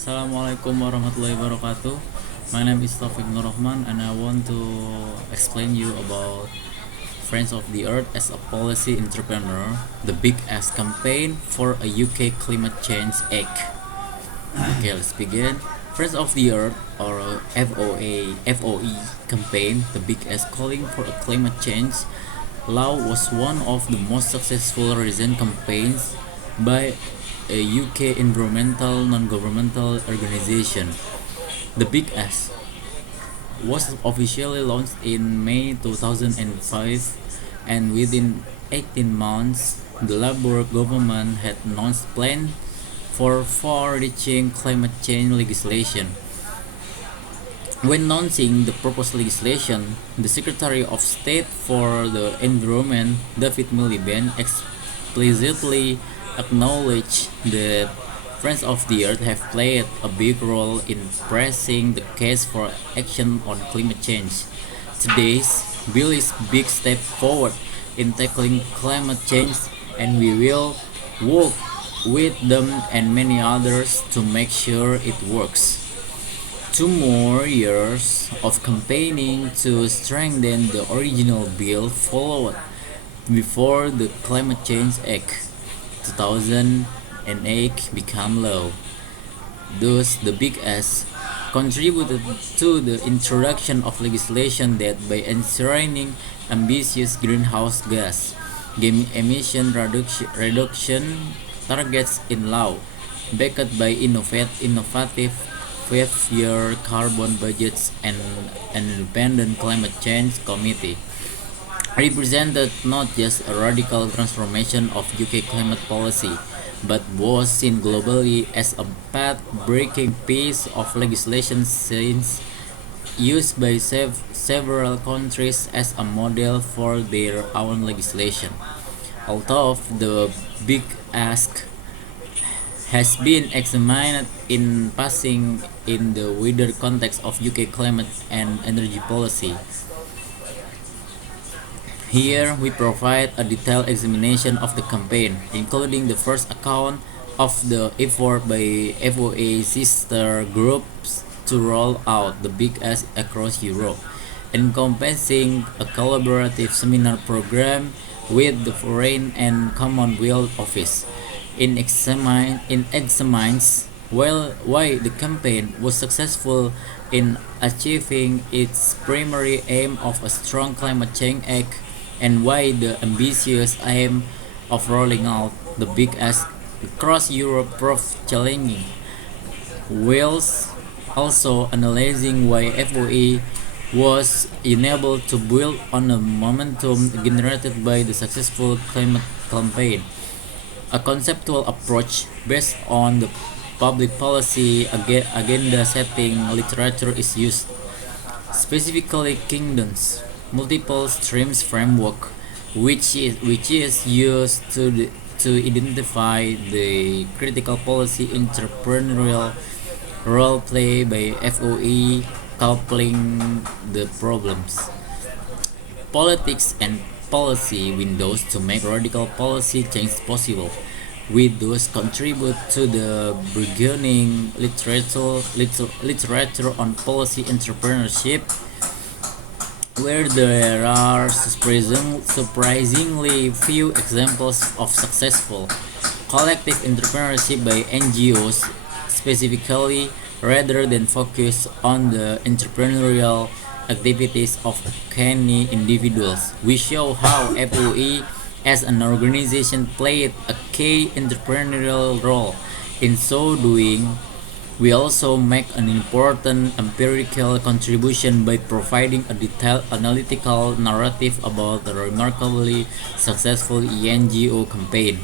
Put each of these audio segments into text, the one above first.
Assalamualaikum warahmatullahi wabarakatuh. My name is Taufik Nur Rahman and I want to explain you about Friends of the Earth as a policy entrepreneur, the Big S campaign for a UK climate change act. Okay, let's begin. Friends of the Earth or FoE campaign, the Big S calling for a climate change law was one of the most successful recent campaigns by a UK environmental non-governmental organization. The Big S was officially launched in May 2005, and within 18 months, the Labour government had announced plans for far-reaching climate change legislation. When announcing the proposed legislation, the Secretary of State for the Environment, David Miliband, explicitly acknowledged that Friends of the Earth have played a big role in pressing the case for action on climate change. Today's bill is a big step forward in tackling climate change, and we will work with them and many others to make sure it works. 2 more years of campaigning to strengthen the original bill followed before the Climate Change Act 2008 became law. Thus, the Big S contributed to the introduction of legislation that, by enshrining ambitious greenhouse gas emission reduction targets in law, backed by innovative fifth-year carbon budgets and an independent climate change committee, represented not just a radical transformation of UK climate policy, but was seen globally as a path-breaking piece of legislation since used by several countries as a model for their own legislation. Although the Big Ask has been examined in passing in the wider context of UK climate and energy policy, here we provide a detailed examination of the campaign, including the first account of the effort by FoE sister groups to roll out the Big S across Europe, encompassing a collaborative seminar program with the Foreign and Commonwealth Office. Examines why the campaign was successful in achieving its primary aim of a strong climate change act, and why the ambitious aim of rolling out the Big S across Europe proved challenging, whilst also analyzing why FoE was enabled to build on the momentum generated by the successful climate campaign. A conceptual approach based on the public policy agenda setting literature is used, specifically Kingdom's multiple streams framework, which is used to identify the critical policy entrepreneurial role play by FoE, coupling the problems, politics and policy windows to make radical policy change possible. We thus contribute to the burgeoning literature on policy entrepreneurship, where there are surprisingly few examples of successful collective entrepreneurship by NGOs specifically, rather than focus on the entrepreneurial activities of canny individuals. We show how FoE as an organization played a key entrepreneurial role. In so doing, we also make an important empirical contribution by providing a detailed analytical narrative about the remarkably successful NGO campaign.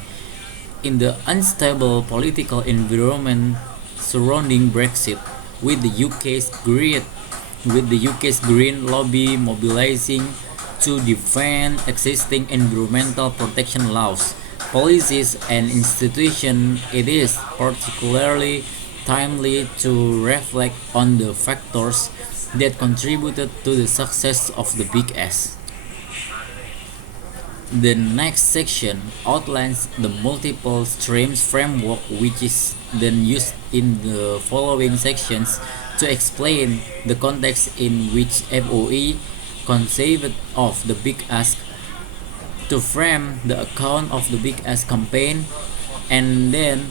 In the unstable political environment surrounding Brexit, with the UK's Green lobby mobilizing to defend existing environmental protection laws, policies, and institutions, it is particularly timely to reflect on the factors that contributed to the success of the Big S. The next section outlines the multiple streams framework, which is then used in the following sections to explain the context in which FoE conceived of the Big Ask, to frame the account of the Big Ask campaign, and then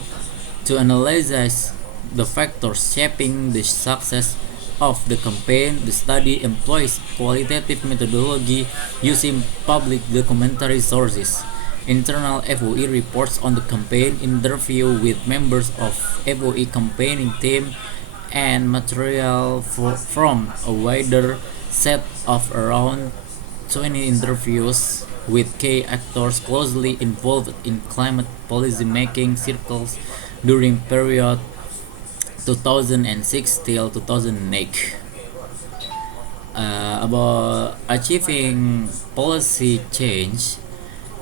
to analyze the factors shaping the success of the campaign. The study employs qualitative methodology using public documentary sources, internal FoE reports on the campaign, interview with members of FoE campaigning team, and material from a wider set of around 20 interviews with key actors closely involved in climate policy making circles during period 2006 till 2008. About achieving policy change,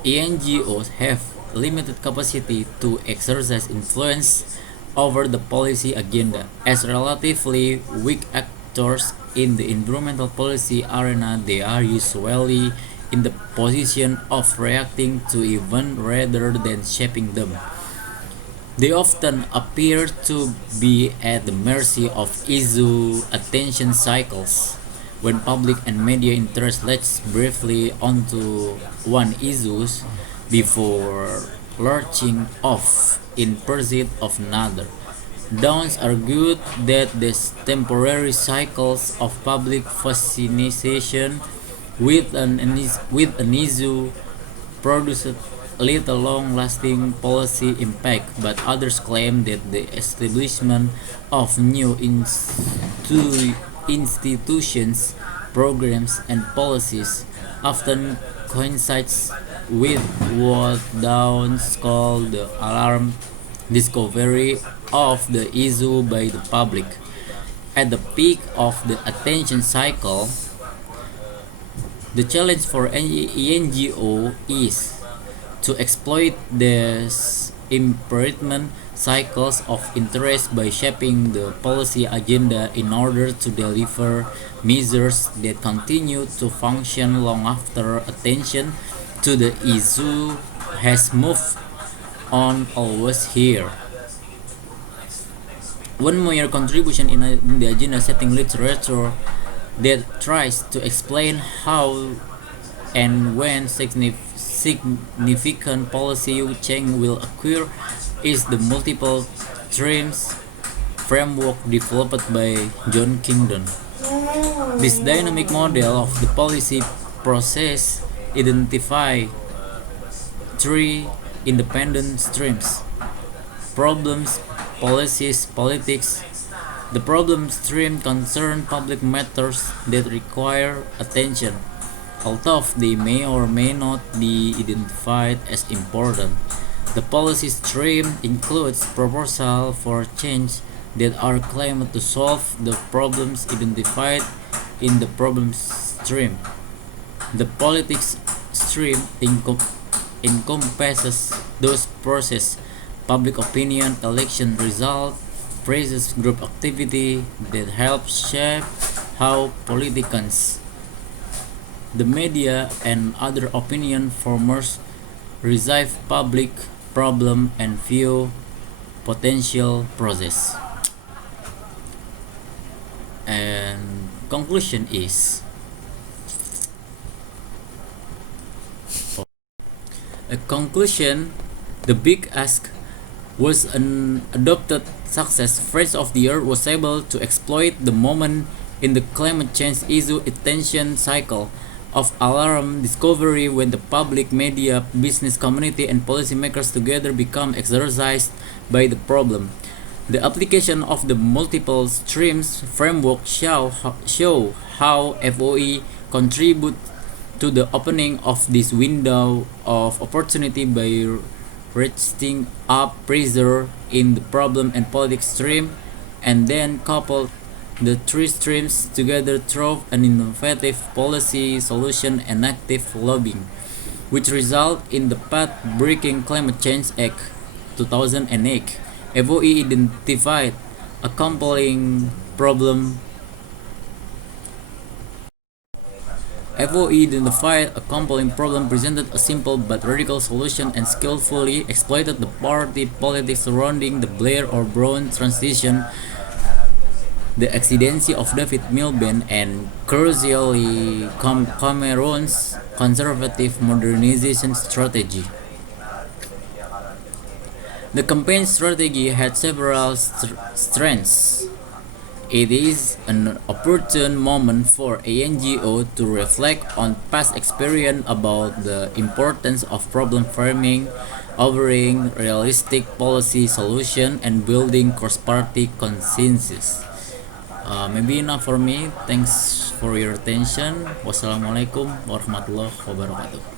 NGOs have limited capacity to exercise influence over the policy agenda. As relatively weak actors in the environmental policy arena, they are usually in the position of reacting to events rather than shaping them. They often appear to be at the mercy of issue attention cycles. When public and media interest latch briefly onto one issue before lurching off in pursuit of another. Downs argued that these temporary cycles of public fascination with an issue produced little long-lasting policy impact, but others claim that the establishment of new institutions, programs, and policies often coincides with what Downs called the alarm discovery of the issue by the public. At the peak of the attention cycle, the challenge for NGO is to exploit these improvement cycles of interest by shaping the policy agenda in order to deliver measures that continue to function long after attention to the issue has moved on always here. One major contribution in the agenda setting literature that tries to explain how and when significant policy change will occur is the multiple streams framework developed by John Kingdon. This dynamic model of the policy process identifies three independent streams: problems, policies, politics. The problem stream concerns public matters that require attention, although they may or may not be identified as important. The policy stream includes proposals for change that are claimed to solve the problems identified in the problem stream. The politics stream encompasses those processes: public opinion, election result, praises group activity that help shape how politicians, the media, and other opinion formers receive public problem and view potential process. And conclusion is a conclusion. The Big Ask was an adopted success. Friends of the Earth was able to exploit the moment in the climate change issue attention cycle of alarm discovery when the public, media, business community, and policymakers together become exercised by the problem. The application of the multiple streams framework show how FoE contribute to the opening of this window of opportunity by ratcheting up pressure in the problem and politics stream, and then couple the three streams together through an innovative policy solution and active lobbying, which result in the path-breaking Climate Change Act 2008. FoE identified a compelling problem FoE identified a compelling problem, presented a simple but radical solution, and skillfully exploited the party politics surrounding the Blair or Brown transition, the exigency of David Miliband, and crucially Cameroon's conservative modernization strategy. The campaign strategy had several strengths. It is an opportune moment for a NGO to reflect on past experience about the importance of problem framing, offering realistic policy solution, and building cross-party consensus. Maybe enough for me. Thanks for your attention. Wassalamualaikum warahmatullahi wabarakatuh.